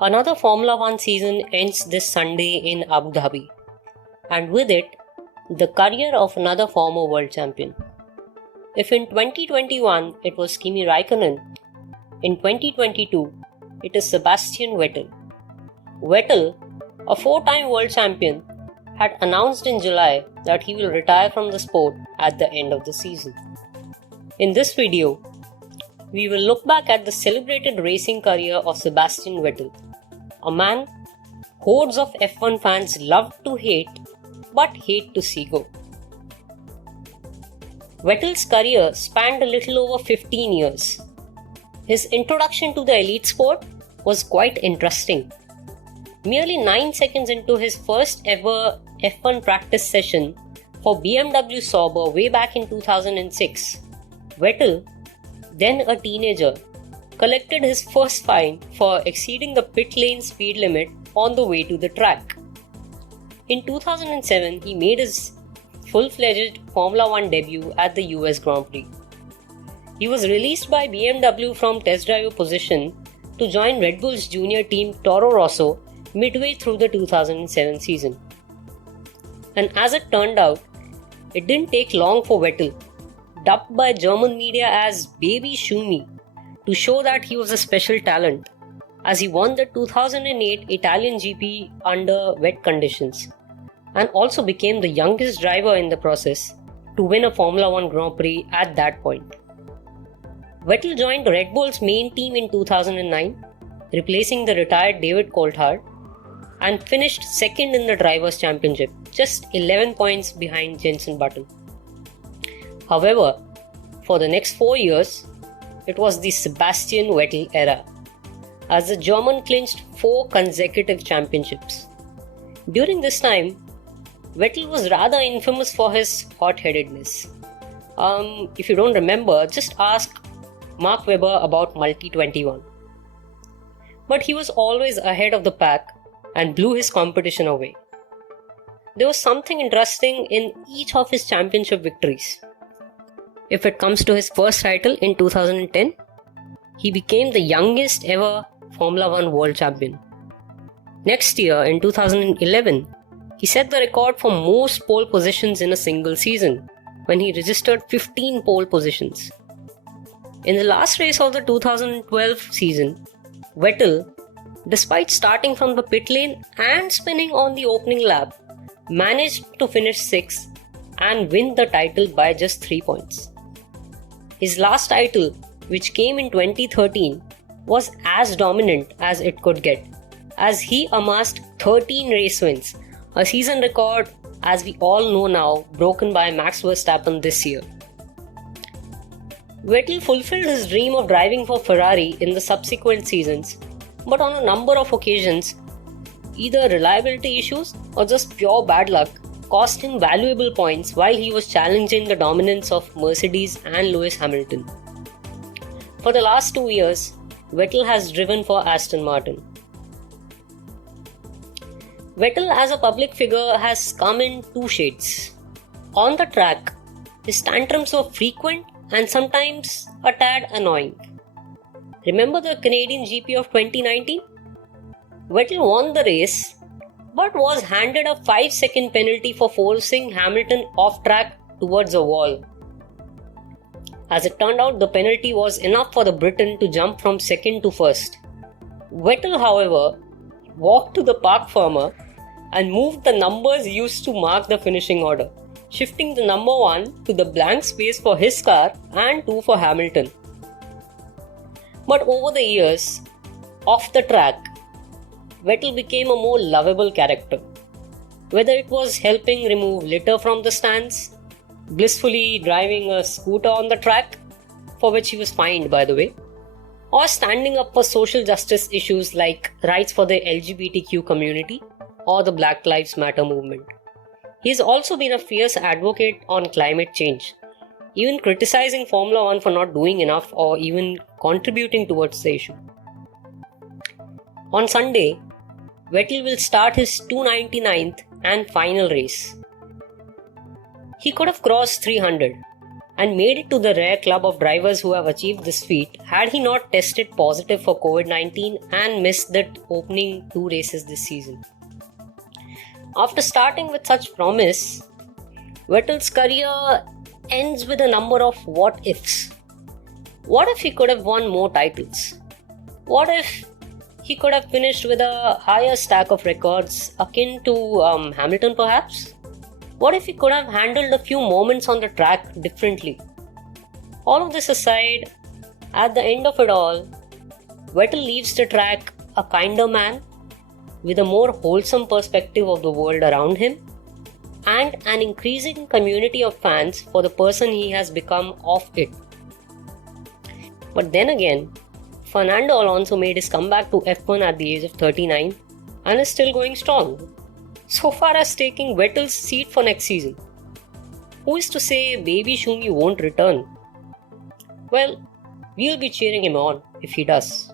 Another Formula One season ends this Sunday in Abu Dhabi, and with it, the career of another former world champion. If in 2021 it was Kimi Raikkonen, in 2022 it is Sebastian Vettel. Vettel, a four-time world champion, had announced in July that he will retire from the sport at the end of the season. In this video, we will look back at the celebrated racing career of Sebastian Vettel, a man hordes of F1 fans love to hate but hate to see go. Vettel's career spanned a little over 15 years. His introduction to the elite sport was quite interesting. Merely 9 seconds into his first ever F1 practice session for BMW Sauber way back in 2006, Vettel, then a teenager, collected his first fine for exceeding the pit lane speed limit on the way to the track. In 2007, he made his full-fledged Formula One debut at the US Grand Prix. He was released by BMW from test driver position to join Red Bull's junior team Toro Rosso midway through the 2007 season. And as it turned out, it didn't take long for Vettel, dubbed by German media as Baby Schumi, to show that he was a special talent, as he won the 2008 Italian GP under wet conditions, and also became the youngest driver in the process to win a Formula One Grand Prix at that point. Vettel joined Red Bull's main team in 2009, replacing the retired David Coulthard, and finished second in the Drivers' Championship, just 11 points behind Jenson Button. However, for the next 4 years, it was the Sebastian Vettel era, as the German clinched 4 consecutive championships. During this time, Vettel was rather infamous for his hot-headedness. If you don't remember, just ask Mark Webber about Multi 21. But he was always ahead of the pack and blew his competition away. There was something interesting in each of his championship victories. If it comes to his first title in 2010, he became the youngest ever Formula One world champion. Next year, in 2011, he set the record for most pole positions in a single season, when he registered 15 pole positions. In the last race of the 2012 season, Vettel, despite starting from the pit lane and spinning on the opening lap, managed to finish 6th and win the title by just 3 points. His last title, which came in 2013, was as dominant as it could get, as he amassed 13 race wins, a season record, as we all know now, broken by Max Verstappen this year. Vettel fulfilled his dream of driving for Ferrari in the subsequent seasons, but on a number of occasions, either reliability issues or just pure bad luck cost him valuable points while he was challenging the dominance of Mercedes and Lewis Hamilton. For the last 2 years, Vettel has driven for Aston Martin. Vettel as a public figure has come in 2 shades. On the track, his tantrums were frequent and sometimes a tad annoying. Remember the Canadian GP of 2019? Vettel won the race but was handed a 5-second penalty for forcing Hamilton off track towards a wall. As it turned out, the penalty was enough for the Briton to jump from second to first. Vettel, however, walked to the parc fermé and moved the numbers used to mark the finishing order, shifting the number 1 to the blank space for his car and 2 for Hamilton. But over the years, off the track, Vettel became a more lovable character. Whether it was helping remove litter from the stands, blissfully driving a scooter on the track, for which he was fined by the way, or standing up for social justice issues like rights for the LGBTQ community or the Black Lives Matter movement. He has also been a fierce advocate on climate change, even criticizing Formula One for not doing enough or even contributing towards the issue. On Sunday, Vettel will start his 299th and final race. He could have crossed 300, and made it to the rare club of drivers who have achieved this feat had he not tested positive for COVID-19 and missed the opening 2 races this season. After starting with such promise, Vettel's career ends with a number of what ifs. What if he could have won more titles? What if he could have finished with a higher stack of records akin to Hamilton perhaps? What if he could have handled a few moments on the track differently? All of this aside, at the end of it all, Vettel leaves the track a kinder man with a more wholesome perspective of the world around him and an increasing community of fans for the person he has become of it. But then again, Fernando Alonso made his comeback to F1 at the age of 39 and is still going strong, so far as taking Vettel's seat for next season. Who is to say Baby Schumi won't return? Well, we'll be cheering him on if he does.